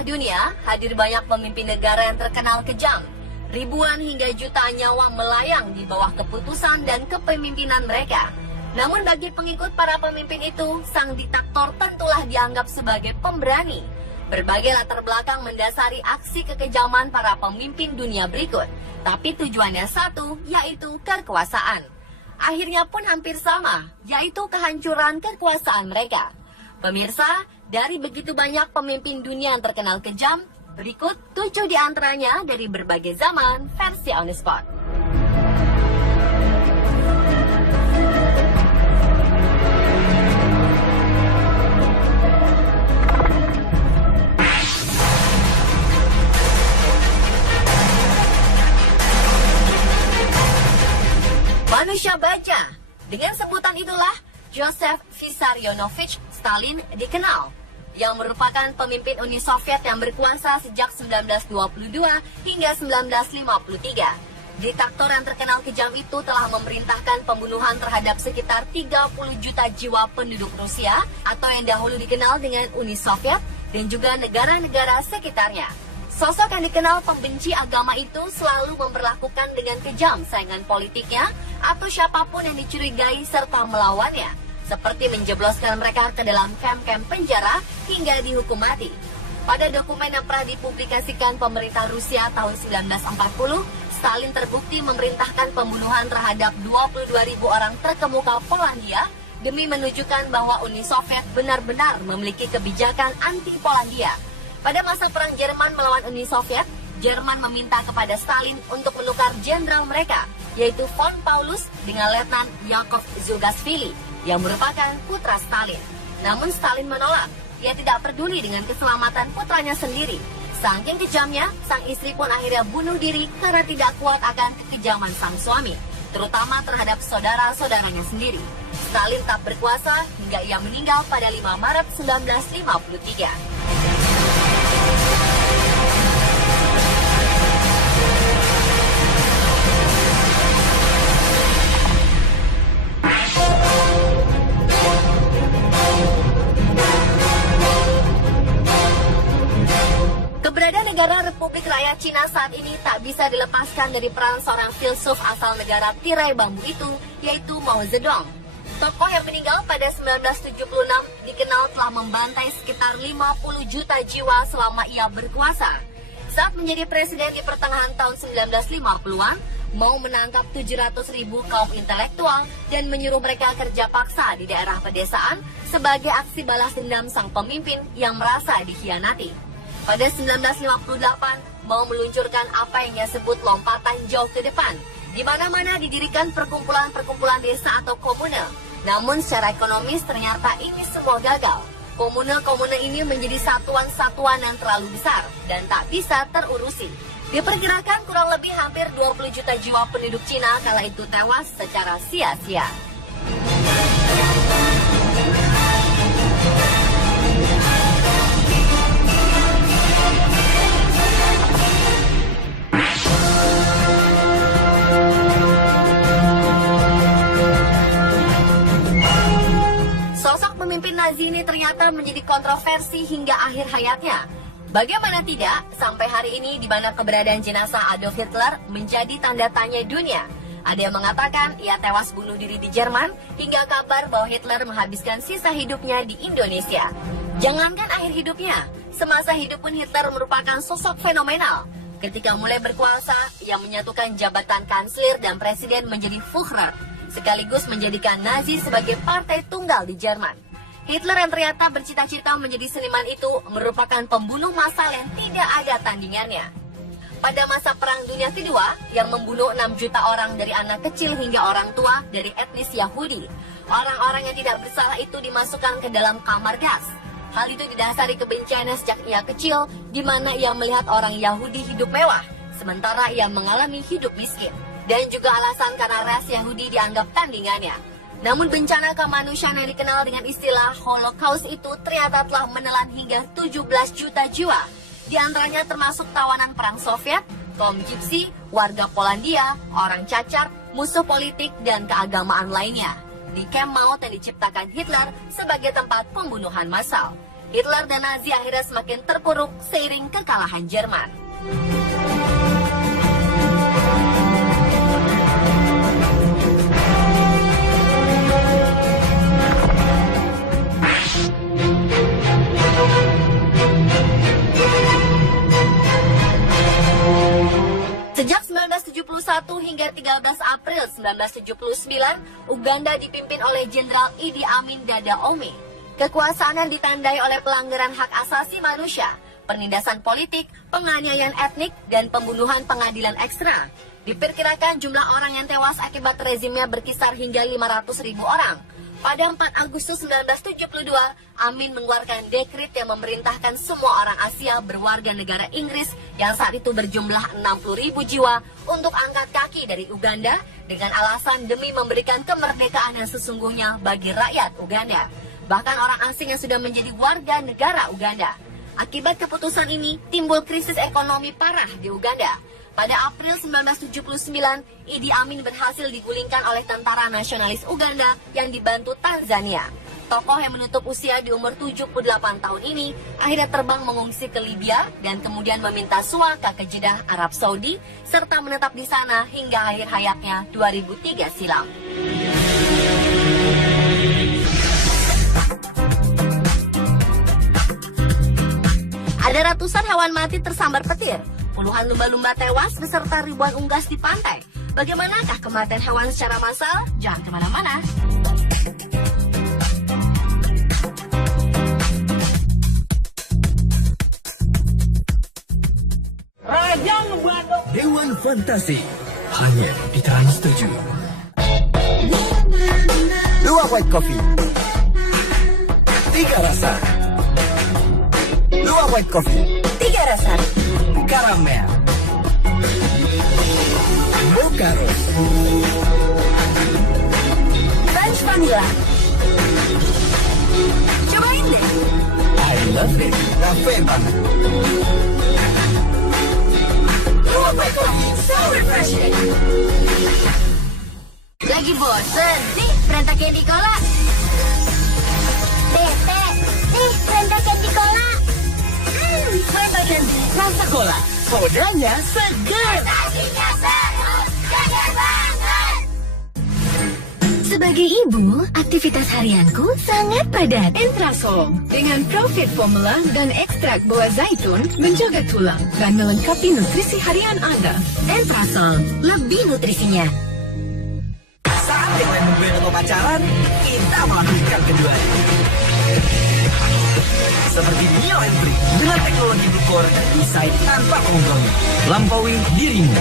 seluruh dunia, hadir banyak pemimpin negara yang terkenal kejam. Ribuan hingga jutaan nyawa melayang di bawah keputusan dan kepemimpinan mereka. Namun bagi pengikut para pemimpin itu, sang diktator tentulah dianggap sebagai pemberani. Berbagai latar belakang mendasari aksi kekejaman para pemimpin dunia berikut. Tapi tujuannya satu, yaitu kekuasaan. Akhirnya pun hampir sama, yaitu kehancuran kekuasaan mereka. Pemirsa, dari begitu banyak pemimpin dunia yang terkenal kejam, berikut 7 di antaranya dari berbagai zaman versi On The Spot. Manusia baja. Dengan sebutan itulah Joseph Vissarionovich Stalin dikenal, yang merupakan pemimpin Uni Soviet yang berkuasa sejak 1922 hingga 1953. Diktator yang terkenal kejam itu telah memerintahkan pembunuhan terhadap sekitar 30 juta jiwa penduduk Rusia atau yang dahulu dikenal dengan Uni Soviet dan juga negara-negara sekitarnya. Sosok yang dikenal pembenci agama itu selalu memperlakukan dengan kejam saingan politiknya atau siapapun yang dicurigai serta melawannya, seperti menjebloskan mereka ke dalam kamp-kamp penjara hingga dihukum mati. Pada dokumen yang pernah dipublikasikan pemerintah Rusia tahun 1940, Stalin terbukti memerintahkan pembunuhan terhadap 22.000 orang terkemuka Polandia demi menunjukkan bahwa Uni Soviet benar-benar memiliki kebijakan anti-Polandia. Pada masa Perang Jerman melawan Uni Soviet, Jerman meminta kepada Stalin untuk menukar jenderal mereka, yaitu von Paulus dengan Letnan Yakov Zugashvili, yang merupakan putra Stalin. Namun Stalin menolak, ia tidak peduli dengan keselamatan putranya sendiri. Saking kejamnya, sang istri pun akhirnya bunuh diri karena tidak kuat akan kekejaman sang suami, terutama terhadap saudara-saudaranya sendiri. Stalin tak berkuasa hingga ia meninggal pada 5 Maret 1953. Keberadaan negara Republik Rakyat Cina saat ini tak bisa dilepaskan dari peran seorang filsuf asal negara tirai bambu itu, yaitu Mao Zedong. Tokoh yang meninggal pada 1976 dikenal telah membantai sekitar 50 juta jiwa selama ia berkuasa. Saat menjadi presiden di pertengahan tahun 1950-an, Mao menangkap 700.000 kaum intelektual dan menyuruh mereka kerja paksa di daerah pedesaan sebagai aksi balas dendam sang pemimpin yang merasa dikhianati. Pada 1958, Mao meluncurkan apa yang ia sebut lompatan jauh ke depan. Di mana-mana didirikan perkumpulan-perkumpulan desa atau komune. Namun secara ekonomis ternyata ini semua gagal. Komune-komune ini menjadi satuan-satuan yang terlalu besar dan tak bisa terurusi. Diperkirakan kurang lebih hampir 20 juta jiwa penduduk Cina kala itu tewas secara sia-sia. Pemimpin Nazi ini ternyata menjadi kontroversi hingga akhir hayatnya. Bagaimana tidak, sampai hari ini di mana keberadaan jenazah Adolf Hitler menjadi tanda tanya dunia. Ada yang mengatakan ia tewas bunuh diri di Jerman, hingga kabar bahwa Hitler menghabiskan sisa hidupnya di Indonesia. Jangankan akhir hidupnya, semasa hidup pun Hitler merupakan sosok fenomenal. Ketika mulai berkuasa, ia menyatukan jabatan kanselir dan presiden menjadi Führer, sekaligus menjadikan Nazi sebagai partai tunggal di Jerman. Hitler yang ternyata bercita-cita menjadi seniman itu merupakan pembunuh massal yang tidak ada tandingannya. Pada masa Perang Dunia Kedua, yang membunuh 6 juta orang dari anak kecil hingga orang tua dari etnis Yahudi, orang-orang yang tidak bersalah itu dimasukkan ke dalam kamar gas. Hal itu didasari kebenciannya sejak ia kecil, di mana ia melihat orang Yahudi hidup mewah, sementara ia mengalami hidup miskin. Dan juga alasan karena ras Yahudi dianggap tandingannya. Namun bencana kemanusiaan yang dikenal dengan istilah Holocaust itu ternyata telah menelan hingga 17 juta jiwa. Di antaranya termasuk tawanan perang Soviet, kaum Gypsy, warga Polandia, orang cacat, musuh politik, dan keagamaan lainnya. Di kamp maut yang diciptakan Hitler sebagai tempat pembunuhan massal. Hitler dan Nazi akhirnya semakin terpuruk seiring kekalahan Jerman. Sejak 1971 hingga 13 April 1979, Uganda dipimpin oleh Jenderal Idi Amin Dada Ome. Kekuasaan yang ditandai oleh pelanggaran hak asasi manusia, penindasan politik, penganiayaan etnik, dan pembunuhan pengadilan ekstra. Diperkirakan jumlah orang yang tewas akibat rezimnya berkisar hingga 500.000 orang. Pada 4 Agustus 1972, Amin mengeluarkan dekret yang memerintahkan semua orang Asia berwarga negara Inggris yang saat itu berjumlah 60.000 jiwa untuk angkat kaki dari Uganda dengan alasan demi memberikan kemerdekaan yang sesungguhnya bagi rakyat Uganda, bahkan orang asing yang sudah menjadi warga negara Uganda. Akibat keputusan ini, timbul krisis ekonomi parah di Uganda. Pada April 1979, Idi Amin berhasil digulingkan oleh tentara nasionalis Uganda yang dibantu Tanzania. Tokoh yang menutup usia di umur 78 tahun ini akhirnya terbang mengungsi ke Libya dan kemudian meminta suaka ke Jeddah, Arab Saudi, serta menetap di sana hingga akhir hayatnya 2003 silam. Ada ratusan hewan mati tersambar petir. Puluhan lumba-lumba tewas beserta ribuan unggas di pantai. Bagaimanakah kematian hewan secara massal? Jangan kemana-mana. Raja Membandung Dewan Fantasi hanya di Trans 7. 2 white coffee, 3 rasa. 2 white coffee, 3 rasa. karamel, mocha rose, French vanilla. Cobain deh. I love it, cafe banget. 2 white coffee, so refreshing. Lagi bosen? Nih, perintah Candy Cola. Bete, nih perintah Candy Cola. Perintah Candy. Rasa cola, sodanya segar. Taginya seru, segar banget. Sebagai ibu, aktivitas harianku sangat padat. Entrasol dengan Profit Formula dan ekstrak buah zaitun menjaga tulang dan melengkapi nutrisi harian Anda. Entrasol, lebih nutrisinya. Saat yang lain membeli atau pacaran, kita melakukan keduanya. Seperti Mio Entry dengan teknologi Blue Core dan desain tanpa kompromi. Lampaui dirimu.